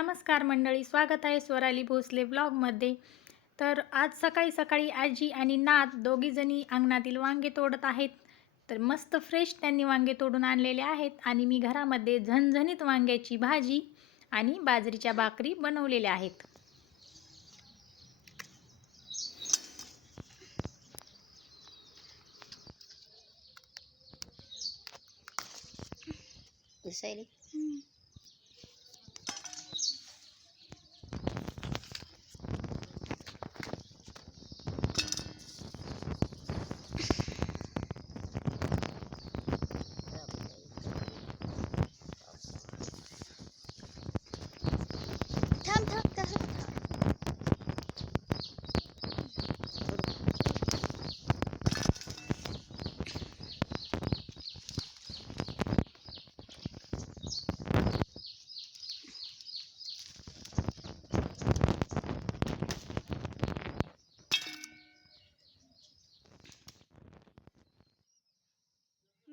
नमस्कार मंडळी स्वागत आहे स्वराली भोसले ब्लॉगमध्ये. तर आज सकाळी सकाळी आजी आणि नात दोघीजणी अंगणातील वांगे तोडत आहेत. तर मस्त फ्रेश त्यांनी वांगे तोडून आणलेले आहेत आणि मी घरामध्ये झणझणीत वांग्याची भाजी आणि बाजरीच्या भाकरी बनवलेल्या आहेत.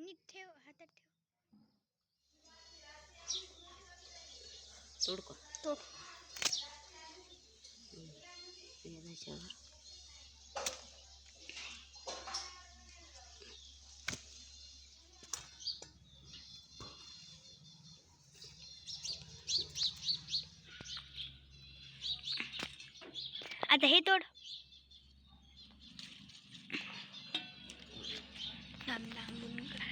नीट ठेव हातात ठेव. तोड का? तो याच्यावर आता हे तोड. लांब लांबून काढ.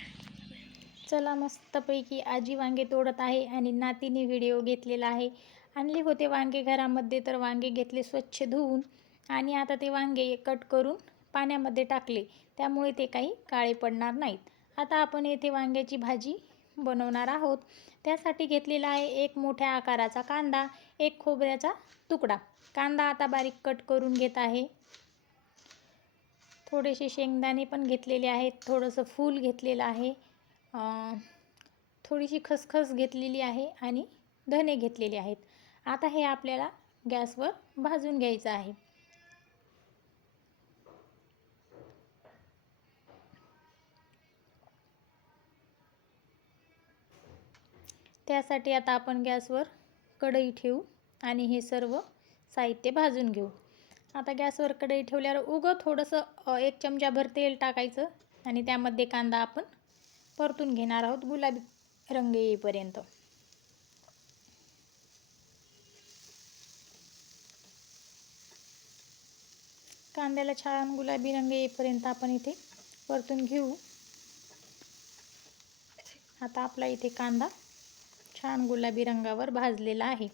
चला मस्तपैकी आजी वांगे तोडत आहे आणि नातीने व्हिडिओ घेतलेला आहे. आणले होते वांगे घरामध्ये तर वांगे घेतले स्वच्छ धुवून आणि आता ते वांगे कट करून पाण्यामध्ये टाकले. त्यामुळे ते काही काळे पडणार नाहीत. आता आपण येथे वांग्याची भाजी बनवणार आहोत. त्यासाठी घेतलेला आहे एक मोठ्या आकाराचा कांदा एक खोबऱ्याचा तुकडा. कांदा आता बारीक कट करून घेत आहे. थोडेसे शेंगदाणे पण घेतलेले आहेत. थोडंसं फूल घेतलेलं आहे. थोडीशी खसखस घेतलेली आहे आणि धने घेतलेले आहेत. आता हे आपल्याला गॅसवर भाजून घ्यायचं आहे. त्यासाठी आता आपण गॅसवर कढई ठेवू आणि हे सर्व साहित्य भाजून घेऊ. आता गॅसवर कढई ठेवल्यावर उगं थोडंसं एक चमचाभर तेल टाकायचं आणि त्यामध्ये कांदा आपण परतून घेणार आहोत. गुलाबी रंग येईपर्यंत. कांद्याला छान गुलाबी रंग येईपर्यंत आपण इथे परतून घेऊ. आता आपला इथे कांदा छान गुलाबी रंगावर भाजलेला आहे.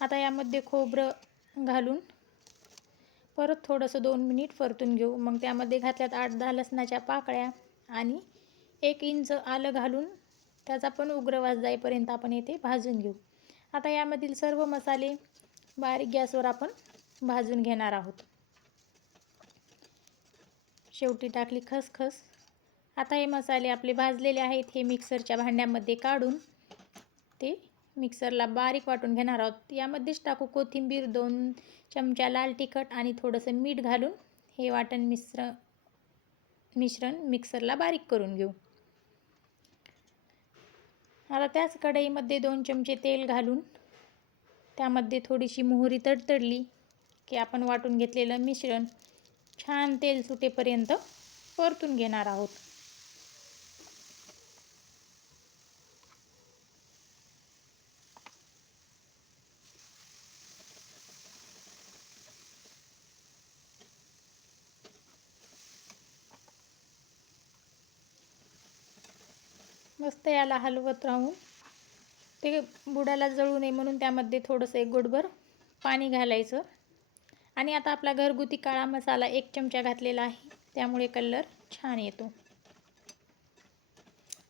आता यामध्ये खोबरं घालून परत थोडंसं दोन मिनिट परतून घेऊ. मग त्यामध्ये घातल्यात आठ दहा लसणाच्या पाकळ्या आणि एक इंच आलं घालून त्याचा पण उग्रवास जाईपर्यंत आपण येथे भाजून घेऊ. आता यामधील सर्व मसाले बारीक गॅसवर आपण भाजून घेणार आहोत. शेवटी टाकली खसखस. आता हे मसाले आपले भाजलेले आहेत हे मिक्सरच्या भांड्यामध्ये काढून ते मिक्सरला बारीक वाटून घेणार आहोत. यामध्येच टाकू कोथिंबीर दोन चमचा लाल तिखट आणि थोडंसं मीठ घालून हे वाटण मिश्र मिश्रण मिक्सरला बारीक करून घेऊ. आता त्याच कढईमध्ये दोन चमचे तेल घालून त्यामध्ये थोडीशी मोहरी तडतडली की आपण वाटून घेतलेलं मिश्रण छान तेल सुटेपर्यंत परतून घेणार आहोत. मस्त याला हलवत राहून ते बुडाला जळू नये म्हणून त्यामध्ये थोडंसं एक गोडभर पाणी घालायचं. आणि आता आपला घरगुती काळा मसाला एक चमचा घातलेला आहे. त्यामुळे कलर छान येतो.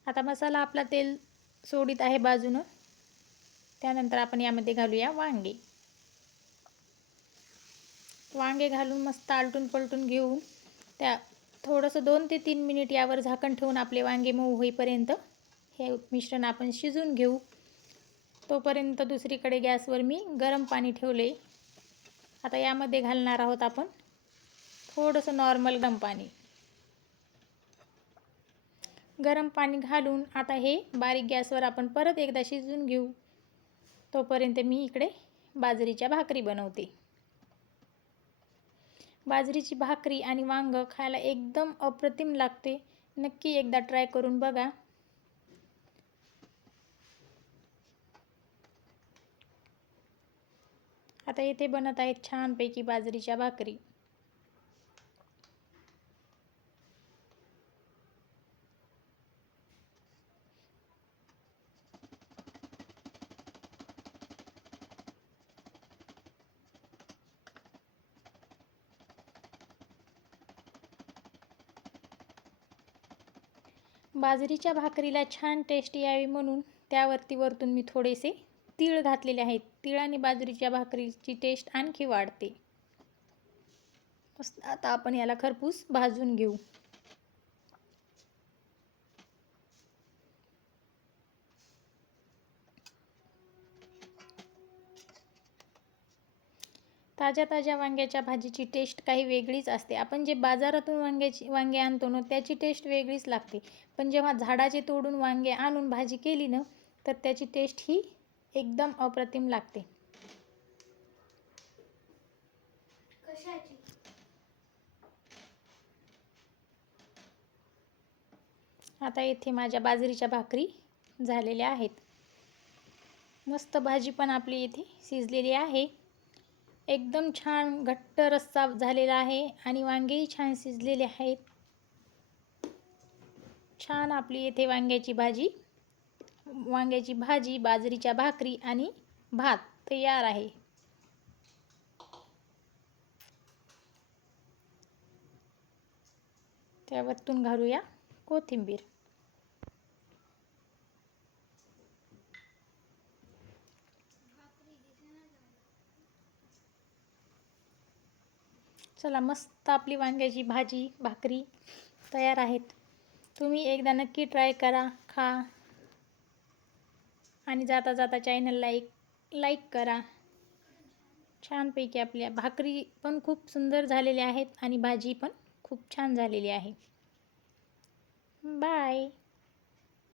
आता मसाला आपला तेल सोडीत आहे बाजूनं. त्यानंतर आपण यामध्ये घालूया वांगे. वांगे घालून मस्त आलटून पलटून घेऊन त्या थोडंसं दोन ते तीन मिनिट यावर झाकण ठेवून आपले वांगे मऊ होईपर्यंत हे मिश्रण आपण शिजून घेऊ. तोपर्यंत दुसरीकडे गॅसवर मी गरम पाणी ठेवले. आता यामध्ये घालणार आहोत आपण थोडंसं नॉर्मल गरम पाणी. गरम पाणी घालून आता हे बारीक गॅसवर आपण परत एकदा शिजून घेऊ. तोपर्यंत मी इकडे बाजरीच्या भाकरी बनवते. बाजरीची भाकरी आणि वांग खायला एकदम अप्रतिम लागते. नक्की एकदा ट्राय करून बघा. आता इथे बनत आहेत छानपैकी बाजरीच्या भाकरी. बाजरीच्या भाकरीला छान टेस्ट यावी म्हणून त्यावरती वरतून मी थोडेसे तीळ घातलेले आहेत. तीळ आणि बाजरीच्या भाकरीची टेस्ट आणखी वाढते. आता आपण याला खरपूस भाजून घेऊ. ताज्या ताज्या वांग्याच्या भाजीची टेस्ट काही वेगळीच असते. आपण जे बाजारातून वांग्याची वांगे आणतो ना त्याची टेस्ट वेगळीच लागते. पण जेव्हा झाडाचे तोडून वांगे आणून भाजी केली ना तर त्याची टेस्ट ही एकदम अप्रतिम लागते. आता येथे माझ्या बाजरीच्या भाकरी झालेल्या आहेत. मस्त भाजी पण आपली इथे शिजलेली आहे. एकदम छान घट्ट रस्सा झालेला आहे आणि वांगेही छान शिजलेले आहेत. छान आपली येथे वांग्याची भाजी. वांग्याची भाजी बाजरीच्या भाकरी आणि भात तयार आहे. त्यावरतून घालूया कोथिंबीर. चला मस्त आपली वांग्याची भाजी भाकरी तयार आहेत. तुम्ही एकदा नक्की ट्राय करा खा. आणि जाता जाता चॅनलला एक लाईक करा. छानपैकी आपल्या भाकरी पण खूप सुंदर झालेल्या आहेत आणि भाजी पण खूप छान झालेली आहे. बाय